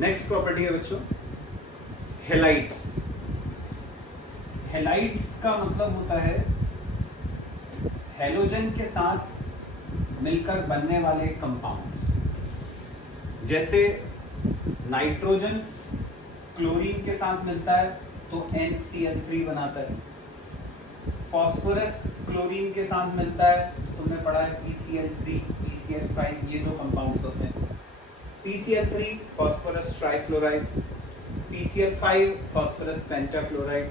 Next property है बच्चों halides. Halides का मतलब होता है हेलोजन के साथ मिलकर बनने वाले कंपाउंड्स। जैसे नाइट्रोजन क्लोरीन के साथ मिलता है तो NCl3 बनाता है। फास्फोरस क्लोरीन के साथ मिलता है, तुमने पढ़ा है PCl3, PCl5, ये दो कंपाउंड्स होते हैं। PCl3 phosphorus trichloride, PCl5 phosphorus pentachloride.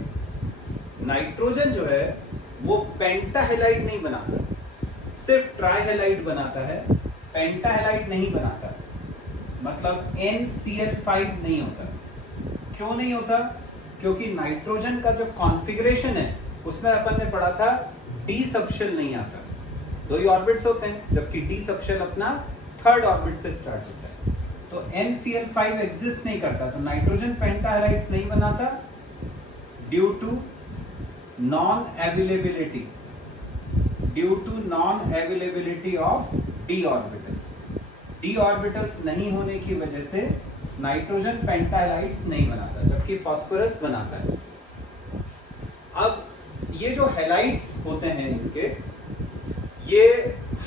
Nitrogen जो है वो पेंटाहेलाइड नहीं बनाता, सिर्फ ट्राइहेलाइड बनाता है, पेंटाहेलाइड नहीं बनाता। मतलब NCl5 नहीं होता। क्यों नहीं होता? क्योंकि नाइट्रोजन का जो कॉन्फ़िगरेशन है उसमें अपन ने पढ़ा था डी सबशेल नहीं आता। दो ही ऑर्बिट्स होते हैं, जबकि डी सबशेल अपना थर्ड ऑर्बिट से स्टार्ट होता है। तो NCl5 एग्जिस्ट नहीं करता, तो नाइट्रोजन पेंटाहेलाइड्स नहीं बनाता due to non availability of d orbitals. D orbitals नहीं होने की वजह से नाइट्रोजन पेंटाहेलाइड्स नहीं बनाता, जबकि फास्फोरस बनाता है। अब ये जो हेलाइड्स होते हैं इनके, ये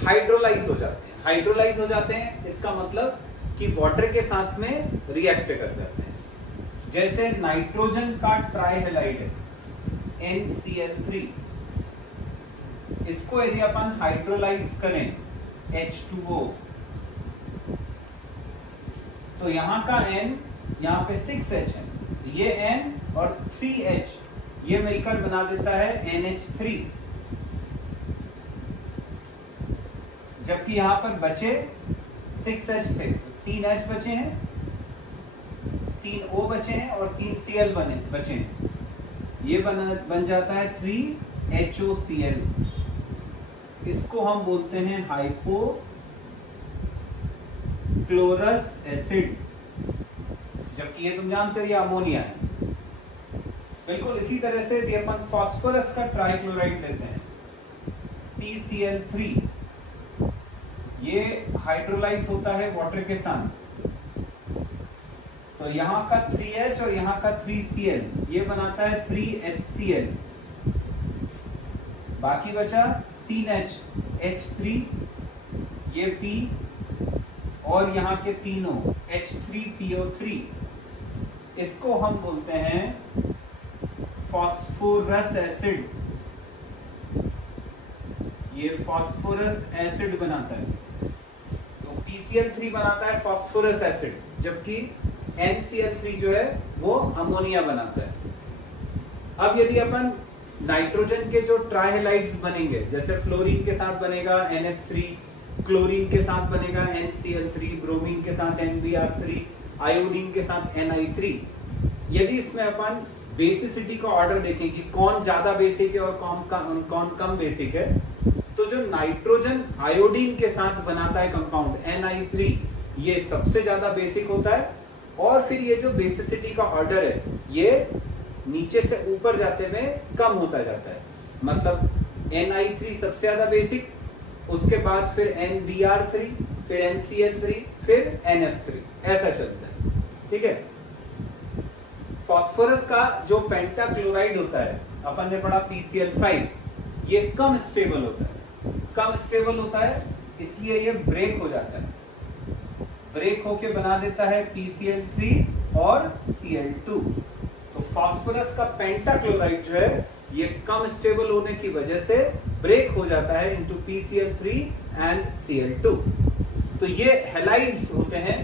हाइड्रोलाइज हो जाते हैं। हाइड्रोलाइज हो जाते हैं इसका मतलब कि वाटर के साथ में रिएक्ट कर जाते हैं। जैसे नाइट्रोजन का ट्राइहेलाइड है NCl3, इसको यदि अपन हाइड्रोलाइज करें H2O, तो यहां का N यहां पे 6H है, ये N और 3H ये मिलकर बना देता है NH3। जबकि यहां पर बचे 6H थे, 3H बचे हैं, 3O बचे हैं और 3Cl बचे हैं। ये बन जाता है 3HOCl। इसको हम बोलते हैं हाइपोक्लोरस एसिड, जबकि ये तुम जानते हो ये अमोनिया है। बिल्कुल इसी तरह से यदि अपन फास्फोरस का ट्राइक्लोराइड लेते हैं PCl3, ये हाइड्रोलाइज होता है वाटर के साथ, तो यहाँ का 3H और यहाँ का 3Cl ये बनाता है 3HCl। बाकी बचा 3H, H3, ये P और यहाँ के तीनों H3PO3, इसको हम बोलते हैं फास्फोरस एसिड। ये फास्फोरस एसिड बनाता है, तो PCl3 बनाता है फास्फोरस एसिड, जबकि NCl3 जो है वो अमोनिया बनाता है। अब यदि अपन नाइट्रोजन के जो ट्राइहेलाइड्स बनेंगे, जैसे फ्लोरीन के साथ बनेगा NF3, क्लोरीन के साथ बनेगा NCl3, ब्रोमीन के साथ NBr3, आयोडीन के साथ Ni3, यदि इसमें अपन बेसिसिटी का ऑर्डर देखें कि कौन ज्यादा बेसिक है और कौन कम बेसिक है, तो जो नाइट्रोजन आयोडीन के साथ बनाता है कंपाउंड Ni3, ये सबसे ज्यादा बेसिक होता है। और फिर ये जो बेसिसिटी का ऑर्डर है ये नीचे से ऊपर जाते हुए कम होता जाता है। मतलब Ni3 सबसे ज्यादा बेसिक, उसके बाद फिर NBr3, फिर NCl3, फिर NF3, ऐसा चलता है। ठीक है। फास्फोरस का जो पेंटाक्लोराइड होता है, अपन ने पढ़ा PCl5, ये कम स्टेबल होता है। कम स्टेबल होता है इसलिए ये ब्रेक हो जाता है, ब्रेक होके बना देता है PCl3 और Cl2। तो फास्फोरस का पेंटाक्लोराइड जो है ये कम स्टेबल होने की वजह से ब्रेक हो जाता है इनटू PCl3 एंड Cl2। तो ये हेलाइड्स होते हैं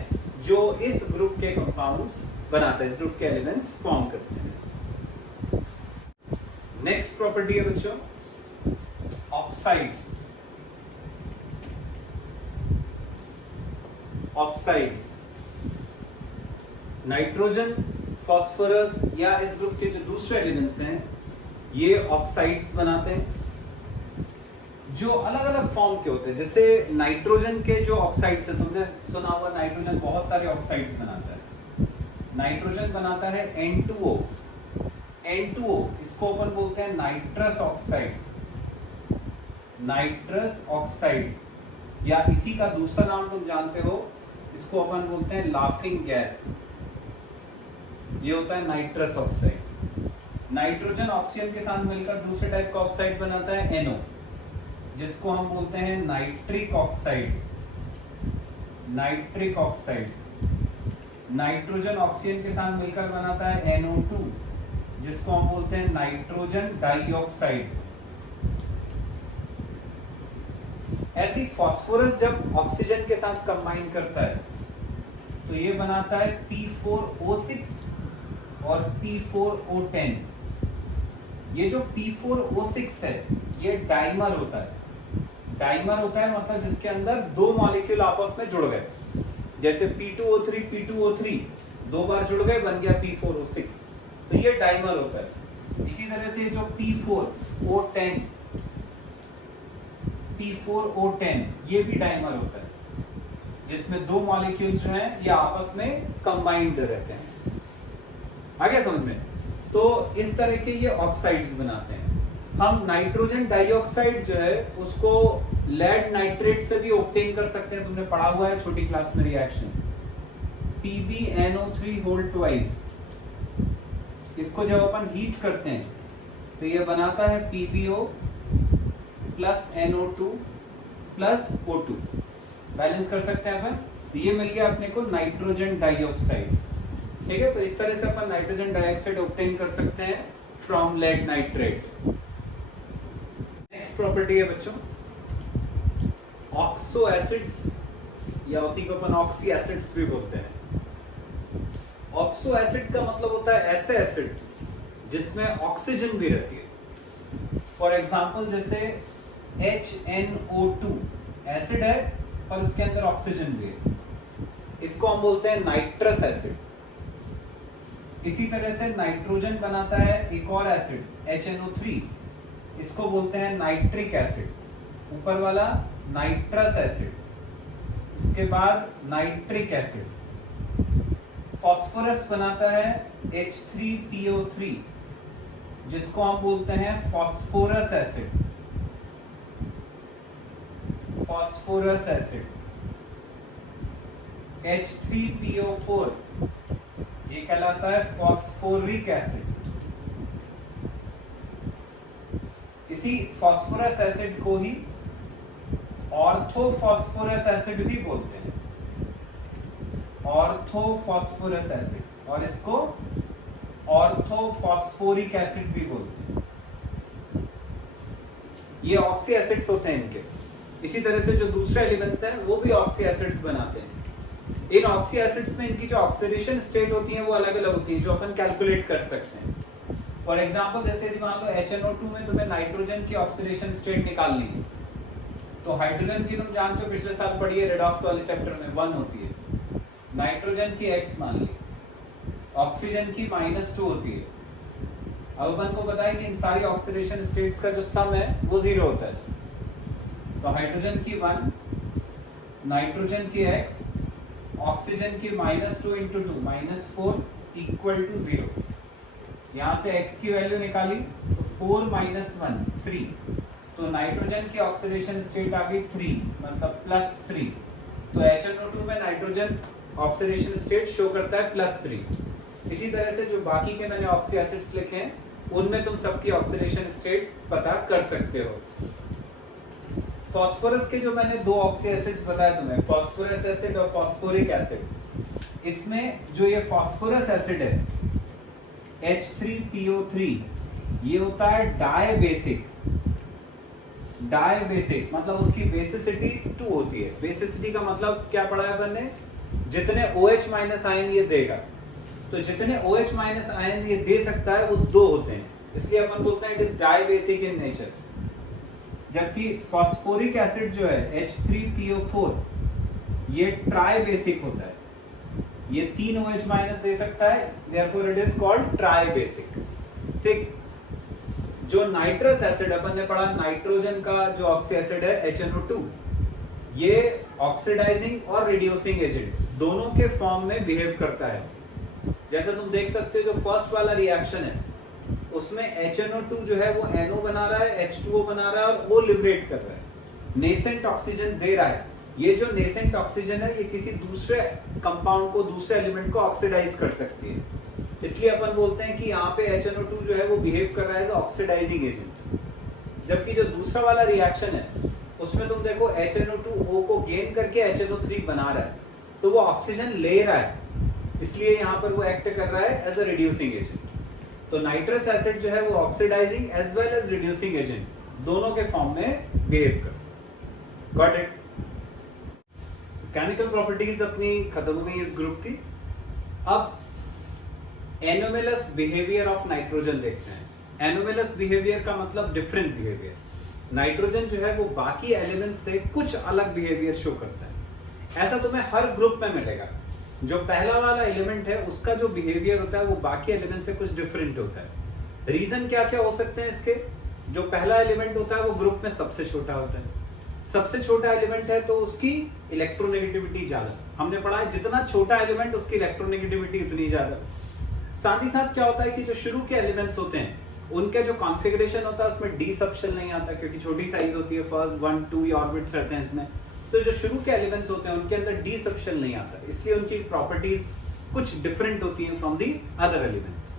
जो इस ग्रुप के कंपाउंड्स बनाते हैं, इस ग्रुप के एलिमेंट्स फॉर्म करते हैं। नेक्स्ट प्रॉपर्टी है बच्चों ऑक्साइड्स। ऑक्साइड्स, नाइट्रोजन, फास्फोरस या इस ग्रुप के जो दूसरे एलिमेंट्स हैं ये ऑक्साइड्स बनाते हैं, जो अलग अलग फॉर्म के होते हैं। जैसे नाइट्रोजन के जो ऑक्साइड्स हैं, तुमने सुना होगा नाइट्रोजन बहुत सारे ऑक्साइड्स बनाता है। नाइट्रोजन बनाता है N2O, N2O इसको अपन बोलते हैं नाइट्रस ऑक्साइड, नाइट्रस ऑक्साइड, या इसी का दूसरा नाम तुम जानते हो, इसको अपन बोलते हैं लाफिंग गैस। ये होता है नाइट्रस ऑक्साइड। नाइट्रोजन ऑक्सीजन के साथ मिलकर दूसरे टाइप का ऑक्साइड बनाता है NO, जिसको हम बोलते हैं nitric oxide. Nitric oxide nitrogen oxygen के साथ मिलकर बनाता है NO2, जिसको हम बोलते हैं नाइट्रोजन डाइऑक्साइड। ऐसी फास्फोरस जब ऑक्सीजन के साथ कंबाइन करता है तो ये बनाता है P4O6 और P4O10। ये जो P4O6 है ये डाइमर होता है। डाइमर होता है मतलब जिसके अंदर दो मॉलिक्यूल आपस में जुड़ गए, जैसे P2O3 दो बार जुड़ गए, बन गया P4O6, तो ये डाइमर होता है। इसी तरह से जो P4O10 ये भी डाइमर होता है, जिसमें दो मॉलिक्यूल्स जो हैं ये आपस में कंबाइंड रहते हैं। आ गया समझ में? तो इस तरह के ये ऑक्साइड्स बनाते हैं। हम नाइट्रोजन डाइऑक्साइड जो है उसको लेड नाइट्रेट से भी ऑब्टेन कर सकते हैं। तुमने पढ़ा हुआ है छोटी क्लास में रिएक्शन PbNO3 होल ट्वाइस। इसको जब अपन हीट करते हैं तो ये बनाता है PbO plus NO2 plus O2। Balance कर सकते हैं अपन, तो ये मिल गया अपने को नाइट्रोजन डाइऑक्साइड। ठीक है, तो इस तरह से अपन नाइट्रोजन डाइऑक्साइड ऑब्टेन कर सकते हैं from lead nitrate. Next property है बच्चों ऑक्सो एसिड्स, या उसी को अपन ऑक्सी एसिड्स भी बोलते हैं। ऑक्सो एसिड का मतलब होता है ऐसे एसिड जिसमें ऑक्सीजन भी रहती है। फॉर एग्जाम्पल जैसे HNO2 एसिड है पर इसके अंदर ऑक्सीजन भी है, इसको हम बोलते हैं नाइट्रस एसिड। इसी तरह से नाइट्रोजन बनाता है एक और एसिड HNO3, इसको बोलते हैं नाइट्रिक एसिड। ऊपर वाला नाइट्रस एसिड, उसके बाद नाइट्रिक एसिड। फास्फोरस बनाता है H3PO3, जिसको हम बोलते हैं phosphorus acid. Phosphorus acid H3PO4 ये कहलाता है फास्फोरिक एसिड। इसी फास्फोरस एसिड को ही ऑर्थोफॉस्फोरस एसिड भी बोलते हैं, ऑर्थोफॉस्फोरस एसिड, और इसको ऑर्थोफॉस्फोरिक एसिड भी बोलते हैं। ये ऑक्सी एसिड्स होते हैं इनके। इसी तरह से जो दूसरे एलिमेंट्स हैं वो भी ऑक्सी एसिड्स बनाते हैं। इन ऑक्सी एसिड्स में इनकी जो ऑक्सीडेशन स्टेट होती है वो अलग अलग होती है, जो अपन कैलकुलेट कर सकते हैं। फॉर एग्जांपल जैसे यदि मान लो HNO2 में तुम्हें नाइट्रोजन की ऑक्सीडेशन स्टेट निकालनी है, तो हाइड्रोजन की तुम जानते हो पिछले साल पढ़ी है रिडॉक्स वाले चैप्टर में 1 होती है, नाइट्रोजन की X मान ली, ऑक्सीजन की -2 होती है। अब अपन को पता है कि इन सारी ऑक्सीडेशन स्टेट्स का जो सम है वो 0 होता है। तो हाइड्रोजन की 1, नाइट्रोजन की X, ऑक्सीजन की -2 × 2 -4 = 0। यहाँ से X की वैल्यू निकाली तो 4 - 1 3, तो नाइट्रोजन की ऑक्सीडेशन स्टेट आ गई 3, मतलब +3। तो HNO2 में नाइट्रोजन ऑक्सीडेशन स्टेट शो करता है +3। इसी तरह से जो बाकी के मैंने ऑक्सी एसिड्स लिखे हैं उनमें तुम सबकी ऑक्सीडेशन स्टेट पता कर सकते हो। फास्फोरस के जो मैंने दो ऑक्सी एसिड्स बताए तुम्हें, फास्फोरस एसिड और फास्फोरिक एसिड, इसमें जो ये फास्फोरस एसिड है H3PO3 ये होता है डायबेसिक। डायबेसिक मतलब उसकी बेसिसिटी 2 होती है। बेसिसिटी का मतलब क्या पढ़ा है अपन ने, जितने OH- आयन ये देगा, तो जितने OH- आयन ये दे सकता है वो 2 होते हैं, इसलिए अपन बोलते हैं it is dibasic in nature. जबकि फास्फोरिक एसिड जो है H3PO4 ये ट्राइबेसिक होता है, ये 3 OH- दे सकता है, therefore it is called tribasic. ठीक, जो नाइट्रस एसिड अपन ने पढ़ा, नाइट्रोजन का जो ऑक्सी एसिड है HNO2, ये ऑक्सीडाइजिंग और रिड्यूसिंग एजेंट दोनों के फॉर्म में बिहेव करता है। जैसे तुम देख सकते हो जो फर्स्ट वाला रिएक्शन है उसमें HNO2 जो है वो NO बना रहा है, H2O बना रहा है और O लिबरेट कर रहा है, नेसेंट ऑक्सीजन दे रहा है। ये जो नेसेंट ऑक्सीजन है ये किसी दूसरे कंपाउंड को, दूसरे एलिमेंट को ऑक्सीडाइज कर सकती है। इसलिए अपन बोलते हैं कि यहाँ पे HNO2 जो है वो बिहेव कर रहा है एज ऑक्सीडाइजिंग एजेंट, जबकि जो दूसरा वाला रिएक्शन है उसमें तुम देखो HNO2O को गेन करके HNO3 बना रहा है, तो वो ऑक्सीजन ले रहा है, इसलिए यहाँ पर वो एक्ट कर रहा है एज अ रिड्यूसिंग एजेंट। तो नाइट्रस एसिड जो है वो oxidising as well as reducing agent दोनों के फॉर्म में बिहेव कर। Got it? केमिकल प्रॉपर्टीज अपनी खत्म हो गई इस ग्रुप की। अब एनोमेलस बिहेवियर ऑफ नाइट्रोजन देखते हैं। एनोमेलस बिहेवियर का मतलब डिफरेंट बिहेवियर। नाइट्रोजन जो है वो बाकी एलिमेंट्स से कुछ अलग बिहेवियर शो करता है। ऐसा तुम्हें हर ग्रुप में मिलेगा। जो पहला वाला एलिमेंट है उसका जो बिहेवियर होता है वो बाकी एलिमेंट से कुछ डिफरेंट होता है। रीजन क्या क्या हो सकते हैं इसके? जो पहला एलिमेंट होता है वो ग्रुप में सबसे छोटा होता है। सबसे छोटा एलिमेंट है तो उसकी इलेक्ट्रोनेगेटिविटी ज्यादा। हमने पढ़ा है जितना छोटा एलिमेंट उसकी इलेक्ट्रोनेगेटिविटी उतनी ज्यादा। साथ ही साथ क्या होता है कि जो शुरू के एलिमेंट्स होते हैं उनके जो कॉन्फ़िगरेशन होता है उसमें डी सबशेल नहीं आता, क्योंकि छोटी साइज होती है, फर्स्ट 1 2 ऑर्बिट्स रहते हैं इसमें। तो जो शुरू के एलिमेंट्स होते हैं उनके अंदर डी सबशेल नहीं आता, इसलिए उनकी प्रॉपर्टीज कुछ डिफरेंट होती हैं फ्रॉम दी अदर एलिमेंट्स।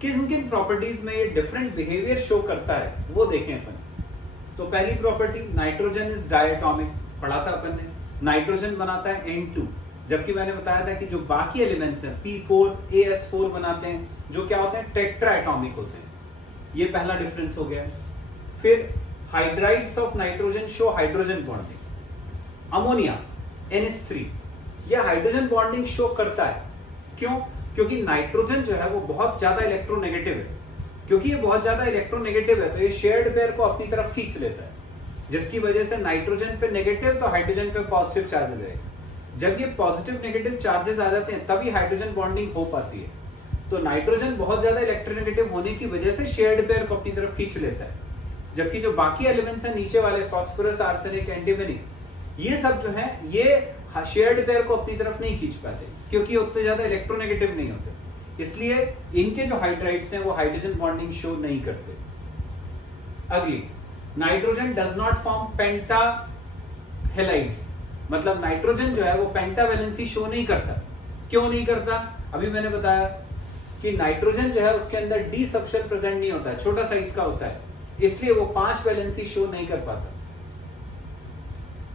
किन किन प्रॉपर्टीज में ये डिफरेंट बिहेवियर शो करता है वो देखें अपन। तो पहली प्रॉपर्टी, नाइट्रोजन इज डायटोमिक, पढ़ा था अपन ने। नाइट्रोजन बनाता है N2, जबकि मैंने बताया था कि जो बाकी एलिमेंट्स हैं P4 AS4 बनाते हैं, जो क्या होते हैं टेट्रा एटॉमिक होते हैं। ये पहला डिफरेंस हो गया। फिर hydrides of nitrogen show hydrogen bonding. Ammonia NH3 ये हाइड्रोजन बॉन्डिंग शो करता है। क्यों? क्योंकि नाइट्रोजन जो है वो बहुत ज्यादा इलेक्ट्रोनेगेटिव है। क्योंकि ये बहुत ज्यादा इलेक्ट्रोनेगेटिव है तो ये शेयर्ड पेयर को अपनी तरफ खींच लेता है, जिसकी वजह से नाइट्रोजन पे नेगेटिव तो हाइड्रोजन पे पॉजिटिव चार्जेस आएंगे। जब ये पॉजिटिव नेगेटिव चार्जेस आ जाते हैं तभी हाइड्रोजन बॉन्डिंग हो पाती है। तो नाइट्रोजन बहुत ज्यादा इलेक्ट्रोनेगेटिव होने की वजह से शेयर्ड पेयर को अपनी तरफ खींच लेता है, जबकि जो बाकी एलिमेंट्स हैं नीचे वाले फास्फोरस, आर्सेनिक, एंटीमनी, ये सब जो है ये शेयर्ड पेयर को अपनी तरफ नहीं खींच पाते क्योंकि उतने ज्यादा इलेक्ट्रोनेगेटिव नहीं होते। इसलिए इनके जो हाइड्राइड्स हैं वो हाइड्रोजन बॉन्डिंग शो नहीं करते। अगली, nitrogen does not form penta halides, मतलब नाइट्रोजन जो है वो पेंटावैलेंसी शो नहीं करता। क्यों नहीं करता? अभी मैंने बताया कि नाइट्रोजन जो है उसके अंदर डी सबशेल प्रेजेंट नहीं होता है, छोटा साइज का होता है, इसलिए वो 5 वैलेंसी शो नहीं कर पाता।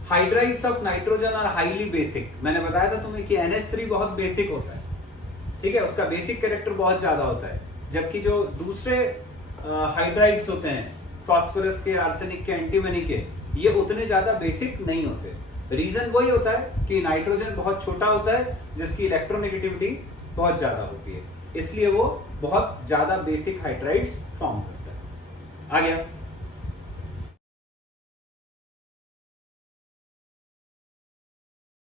Hydrides of nitrogen are highly basic. मैंने बताया था तुम्हें कि NH3 बहुत बेसिक होता है, ठीक है, उसका बेसिक कैरेक्टर बहुत ज्यादा होता है, जबकि जो दूसरे हाइड्राइड्स होते हैं फास्फोरस के, आर्सेनिक के, एंटीमनी के, ये उतने ज्यादा बेसिक नहीं होते। रीजन वही होता है कि नाइट्रोजन बहुत छोटा होता है जिसकी इलेक्ट्रोनेगेटिविटी बहुत ज्यादा होती है, इसलिए वो बहुत ज्यादा बेसिक हाइड्राइड्स फॉर्म करता है। आ गया?